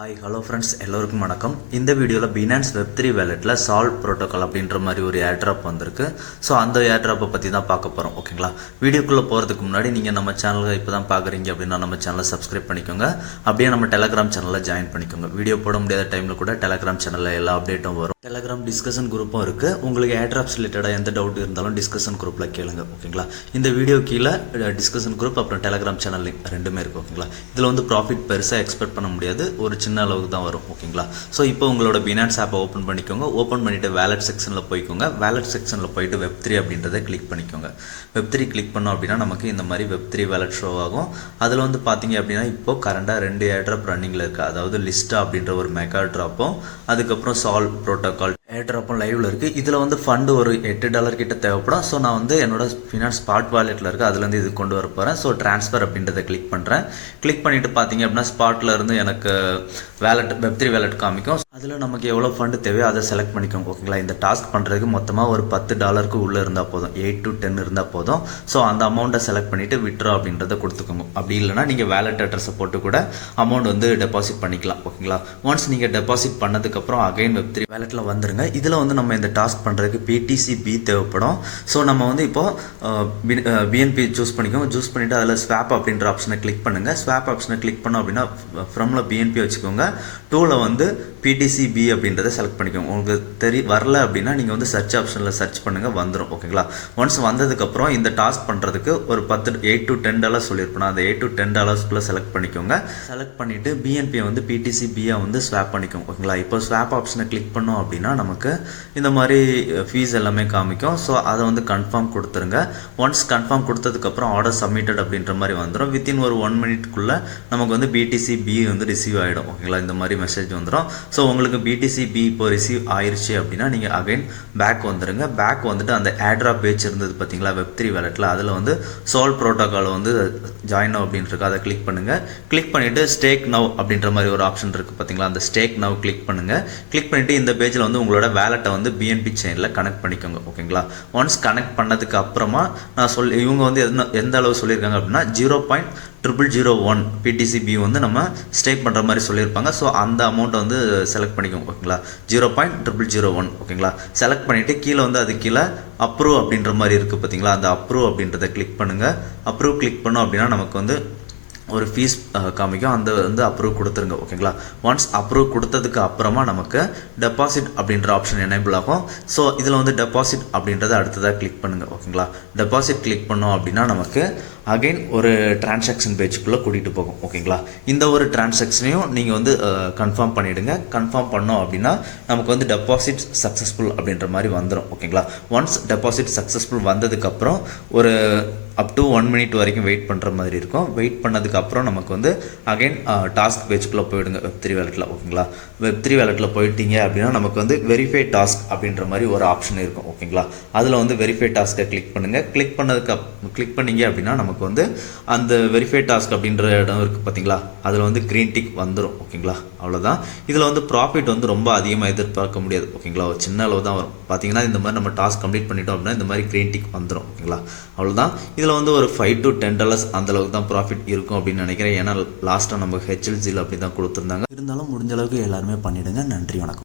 Hi hello friends, எல்லோருக்கும் வணக்கம். இந்த வீடியோவில் பினான்ஸ் வெப்3 வேலெட்டில் சால்வ் ப்ரோட்டோகால் அப்படின்ற மாதிரி ஒரு ஏர்ட்ராப் வந்திருக்கு. ஸோ அந்த ஏர்ட்ராப்பை பற்றி தான் பார்க்க போகிறோம். ஓகேங்களா, வீடியோக்குள்ளே போகிறதுக்கு முன்னாடி நீங்கள் நம்ம சேனலை இப்போ தான் பார்க்குறீங்க அப்படின்னா நம்ம சேனலை சப்ஸ்கிரைப் பண்ணிக்கோங்க. அப்படியே நம்ம டெலகிராம் சேனலில் ஜாயின் பண்ணிக்கோங்க. வீடியோ போட முடியாத டைமில் கூட டெலகிராம் சேனலில் எல்லா அப்டேட்டும் வரும். டெலகிராம் டிஸ்கஷன் குரூப்பும் இருக்குது. உங்களுக்கு ஏர்ட்ராப்ஸ் ரிலேட்டடாக எந்த டவுட் இருந்தாலும் டிஸ்கஷன் குரூப்பில் கேளுங்க. ஓகேங்களா, இந்த வீடியோ கீழே டிஸ்கஷன் குரூப் அப்புறம் டெலகிராம் சேனல் லிங்க் ரெண்டுமே இருக்குது. ஓகேங்களா, இதில் வந்து ப்ராஃபிட் பெருசாக எக்ஸ்பெக்ட் பண்ண முடியாது, ஒரு சின்ன அளவுக்கு தான் வரும். ஓகேங்களா, ஸோ இப்போ உங்களோட பினான்ஸ் ஆப்பை ஓப்பன் பண்ணிக்கோங்க. ஓப்பன் பண்ணிவிட்டு வேலட் செக்ஷனில் போய்க்கோங்க. வேலட் செக்ஷனில் போயிட்டு வெப்3 அப்படின்றத கிளிக் பண்ணிக்கோங்க. வெப்3 கிளிக் பண்ணோம் அப்படின்னா நமக்கு இந்த மாதிரி வெப்3 வேலட் ஷோ ஆகும். அதில் வந்து பார்த்தீங்க அப்படின்னா இப்போ கரண்டாக 2 ஏர்ட்ராப் ரன்னிங்கில் இருக்குது. அதாவது லிஸ்டா அப்படின்ற ஒரு மெகா ட்ராப்பும் அதுக்கப்புறம் சால்வ் ப்ரோட்டோகால் ஏர்ட்ராப்பும் லைவில் இருக்குது. இதில் வந்து ஃபண்டு ஒரு $8 கிட்ட தேவைப்படும். ஸோ நான் வந்து என்னோட ஃபினான்ஸ் ஸ்பாட் வாலெட்டில் இருக்குது, அதுலேருந்து இது கொண்டு வர போகிறேன். ஸோ ட்ரான்ஸ்ஃபர் அப்படின்றத கிளிக் பண்ணுறேன். கிளிக் பண்ணிவிட்டு பார்த்தீங்க அப்படின்னா ஸ்பாட்டில் இருந்து எனக்கு வேலட் வெப்3 வேலட் காமிக்கும். அதில் நமக்கு எவ்வளோ ஃபண்டு தேவையோ அதை செலக்ட் பண்ணிக்கோங்க. ஓகேங்களா, இந்த டாஸ்க் பண்ணுறதுக்கு மொத்தமாக ஒரு $10 உள்ளே இருந்தால் போதும், 8 to 10 இருந்தால் போதும். ஸோ அந்த அமௌண்ட்டை செலக்ட் பண்ணிவிட்டு விட்ரா அப்படின்றத கொடுத்துக்கோங்க. அப்படி இல்லைனா நீங்கள் வேலட் அட்ரஸை போட்டு கூட அமௌண்ட் வந்து டெபாசிட் பண்ணிக்கலாம். ஓகேங்களா, ஒன்ஸ் நீங்கள் டெபாசிட் பண்ணதுக்கப்புறம் அகைன் வெப்3 வேலெட்டில் வந்துருங்க. இதில் வந்து நம்ம இந்த டாஸ்க் பண்ணுறதுக்கு BTC தேவைப்படும். ஸோ நம்ம வந்து இப்போது BNB சூஸ் பண்ணிக்கோங்க. சூஸ் பண்ணிவிட்டு அதில் ஸ்வாப் அப்படின்ற ஆப்ஷனை கிளிக் பண்ணுங்கள். ஸ்வாப் ஆப்ஷனை கிளிக் பண்ணோம் அப்படின்னா ஃப்ரமில் BNB வச்சுக்கோங்க. டூவில் வந்து PTC அப்படின்றத செலக்ட் பண்ணிக்கோங்க. உங்களுக்கு வரல அப்படின்னா நீங்கள் வந்து சர்ச் ஆப்ஷனில் சர்ச் பண்ணுங்கள், வந்துடும். ஓகேங்களா, ஒன்ஸ் வந்ததுக்கப்புறம் இந்த டாஸ்க் பண்ணுறதுக்கு ஒரு $8 to 10 சொல்லியிருப்பேன். அந்த $8 to 10 செலக்ட் பண்ணிக்கோங்க. செலக்ட் பண்ணிவிட்டு BNB வந்து PTC வந்து ஸ்வாப் பண்ணிக்கோங்க. ஓகேங்களா, இப்போ ஸ்வாப் ஆப்ஷனை கிளிக் பண்ணோம் அப்படின்னா நமக்கு இந்த மாதிரி ஃபீஸ் எல்லாமே காமிக்கும். ஸோ அதை வந்து கன்ஃபார்ம் கொடுத்துருங்க. ஒன்ஸ் கன்ஃபார்ம் கொடுத்ததுக்கப்புறம் ஆர்டர் சப்மிட்டட் அப்படின்ற மாதிரி வந்துடும். வித்தின் ஒரு 1 மினிட்குள்ளே நமக்கு வந்து BTC வந்து ரிசீவ் ஆகிடும். ஓகேங்களா, இந்த மாதிரி மெசேஜ் வந்துடும். ஸோ உங்களுக்கு BTC இப்போ ரிசீவ் ஆயிடுச்சு அப்படின்னா நீங்கள் அகைன் பேக் வந்துடுங்க. பேக் வந்துட்டு அந்த ஏர்ட்ராப் பேஜ் இருந்தது பார்த்தீங்களா வெப்3 வேலெட்டில், அதில் வந்து சால்வ் ப்ரோட்டோகால் வந்து ஜாயின் நவ் அப்படின்ட்டு இருக்கு, அதை கிளிக் பண்ணுங்கள். கிளிக் பண்ணிவிட்டு ஸ்டேக் நவ் அப்படின்ற மாதிரி ஒரு ஆப்ஷன் இருக்குது பார்த்தீங்களா, அந்த ஸ்டேக் நவ் கிளிக் பண்ணுங்கள். கிளிக் பண்ணிவிட்டு இந்த பேஜில் வந்து உங்களோட வேலெட்டை வந்து BNB செயினில் கனெக்ட் பண்ணிக்கோங்க. ஓகேங்களா, ஒன்ஸ் கனெக்ட் பண்ணதுக்கு அப்புறமா இவங்க வந்து எந்த அளவு சொல்லியிருக்காங்க அப்படின்னா 0.0001 PTC வந்து நம்ம ஸ்டேக் பண்ணுற மாதிரி சொல்லியிருப்பாங்க. ஸோ அந்த அமௌண்ட்டை வந்து செலக்ட் பண்ணிக்கோங்க. ஓகேங்களா, 0.0001. ஓகேங்களா, செலக்ட் பண்ணிவிட்டு கீழே வந்து அது கீழே அப்ரூவ் அப்படின்ற மாதிரி இருக்குது பார்த்தீங்களா, அந்த அப்ரூவ் அப்படின்றத கிளிக் பண்ணுங்கள். அப்ரூவ் கிளிக் பண்ணோம் அப்படின்னா நமக்கு வந்து ஒரு ஃபீஸ் காமிக்கும், அந்த வந்து அப்ரூவ் கொடுத்துருங்க. ஓகேங்களா, ஒன்ஸ் அப்ரூவ் கொடுத்ததுக்கு அப்புறமா நமக்கு டெபாசிட் அப்படின்ற ஆப்ஷன் எனேபிள் ஆகும். ஸோ இதில் வந்து டெபாசிட் அப்படின்றத அடுத்ததாக கிளிக் பண்ணுங்கள். ஓகேங்களா, டெபாசிட் கிளிக் பண்ணோம் அப்படின்னா நமக்கு அகைன் ஒரு டிரான்சாக்ஷன் பேஜுக்குள்ளே கூட்டிகிட்டு போகும். ஓகேங்களா, இந்த ஒரு டிரான்சாக்ஷனையும் நீங்கள் வந்து கன்ஃபார்ம் பண்ணிவிடுங்க. கன்ஃபார்ம் பண்ணோம் அப்படின்னா நமக்கு வந்து டெபாசிட் சக்ஸஸ்ஃபுல் அப்படின்ற மாதிரி வந்துடும். ஓகேங்களா, ஒன்ஸ் டெபாசிட் சக்ஸஸ்ஃபுல் வந்ததுக்கப்புறம் ஒரு அப் டு 1 மினிட் வரைக்கும் வெயிட் பண்ணுற மாதிரி இருக்கும். வெயிட் பண்ணதுக்கப்புறம் நமக்கு வந்து அகைன் டாஸ்க் பேஜுக்குள்ளே போயிடுங்க வெப்3 வேலெட்டில். ஓகேங்களா, வெப்3 வேலெட்டில் போயிட்டீங்க அப்படின்னா நமக்கு வந்து வெரிஃபை டாஸ்க் அப்படின்ற மாதிரி ஒரு ஆப்ஷன் இருக்கும். ஓகேங்களா, அதில் வந்து வெரிஃபை டாஸ்க்கை கிளிக் பண்ணுங்கள். கிளிக் பண்ணீங்க அப்படின்னா நமக்கு வந்து அந்த வெரிஃபை டாஸ்க் அப்படின்ற இடம் இருக்குது பார்த்தீங்களா, அதில் வந்து க்ரீன் டிக் வந்துடும். ஓகேங்களா, அவ்வளோதான். இதில் வந்து ப்ராஃபிட் வந்து ரொம்ப அதிகமாக எதிர்பார்க்க முடியாது. ஓகேங்களா, ஒரு சின்ன அளவு தான் வரும். பார்த்தீங்கன்னா இந்த மாதிரி நம்ம டாஸ்க் கம்ப்ளீட் பண்ணிட்டோம் அப்படின்னா இந்த மாதிரி க்ரீன் டிக் வந்துடும். ஓகேங்களா, அவ்வளோதான். இதில் வந்து ஒரு $5 to 10 அந்தளவுக்கு தான் ப்ராஃபிட் இருக்கும் அப்படின்னு நினைக்கிறேன். ஏன்னா லாஸ்ட்டாக நம்ம HLGயில் அப்படி தான் கொடுத்துருந்தாங்க. இருந்தாலும் முடிஞ்ச அளவுக்கு எல்லாருமே பண்ணிவிடுங்க. நன்றி, வணக்கம்.